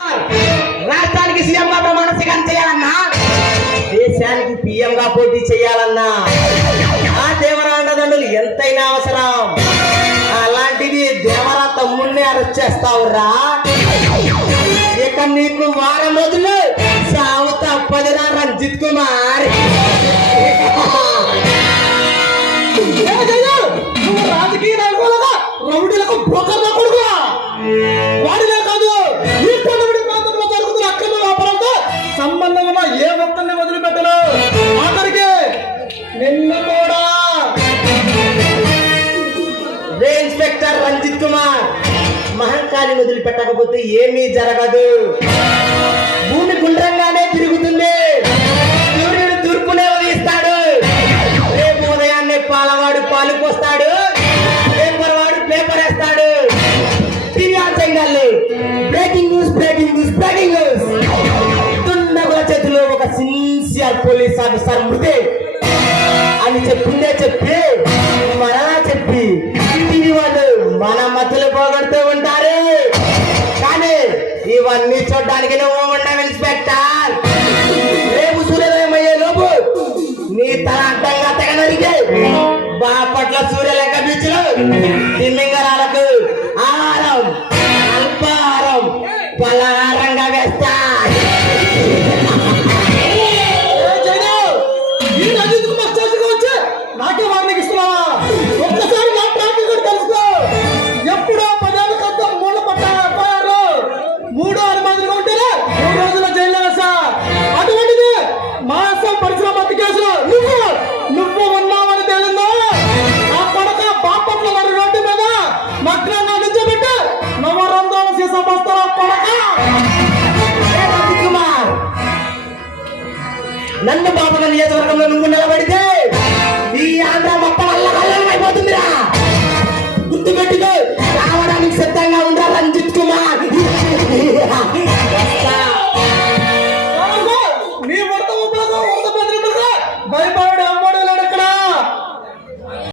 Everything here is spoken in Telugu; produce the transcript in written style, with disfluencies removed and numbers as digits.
రాష్ట్రానికి సీఎంగా ప్రమాణ స్వీకారం చేయాలన్నా, దేశానికి పిఎంగా పోటీ చేయాలన్నా ఆ దేవరా అండదండలు ఎంతైనా అవసరం. అలాంటివి దేవరా తమ్ముడిని అరెస్ట్ చేస్తావురా. ఇక నీకు వారం రోజులు సావు తప్పదురా రంజిత్ కుమార్. నువ్వు రాజకీయ నాయకులుగా రౌడీలకు బ్రోకర్గా కొడుకు వాడినే కాదు, ఈ కొండవిడి ప్రాంతంలో జరుగుతున్న అక్రమ వ్యాపారంతో సంబంధం ఉన్న ఏ ఒక్కరిని వదిలిపెట్టను. ఆఖరికి నిన్ను కూడా. ఇన్స్పెక్టర్ రంజిత్ కుమార్, మహంకాళి వదిలిపెట్టకపోతే ఏమీ జరగదు. భూమి గుండ్రంగానే తిరుగుతుంది, సూర్యుడు తూర్పునే ఉదయిస్తాడు. రేపు ఉదయాన్నే పాలవాడు పాలు పోస్తాడు, పేపర్ వాడు పేపర్ వేస్తాడు. Breaking news, breaking news, breaking news. దుండగుల చేతిలో ఒక సిన్సియర్ పోలీస్ ఆఫీసర్ మృతి అని చెప్పిందే చెప్పి మరలా చెప్పి టీవీ వాళ్ళు మన మధ్యలో పోగొడుతూ ఉంటారు. కానీ ఇవన్నీ చూడడానికి నువ్వు ఉండవు ఇన్స్పెక్టర్. రేపు సూర్యోదయం అయ్యే లోపు నీ తల అడ్డంగా తెగనరిగే బాపట్ల సూర్యలేఖ బీచ్ లో తిమ్మింగరాలకు ఆహారం అల్పాహారం పలహారంగా వేస్తా. నాకే వార్నింగ్ ఇస్తున్నావా? ఒక్కసారి నా ట్రాక్ కూడా తెలుసుకో. ఎప్పుడో 10 ఏళ్ల క్రితం మూడు పట్టాలు అయిపోయారు. 3 అనుమతులుగా ఉంటేనే 3 రోజుల జైల్లో వేసా. అటువంటిది మాసం పరిశ్రమ కేసులో నువ్వు ఉన్నావని తేలిందో ఆ కొడక బాపట్ల నడి రోడ్డు మీద మగ్నంగా నిల్చోబెట్టి నవరంధ్రాల సీసా పోస్తారా కొడక. కుమార్, నన్ను బాపట్ల నియోజకవర్గంలో నువ్వు నిలబడితే ఈ ఆంధ్ర మొత్తం అల్లకల్లం అయిపోతుందిరా. గుర్తుపెట్టుకో, రావడానికి సిద్ధంగా ఉండాలి రంజిత్ కుమార్.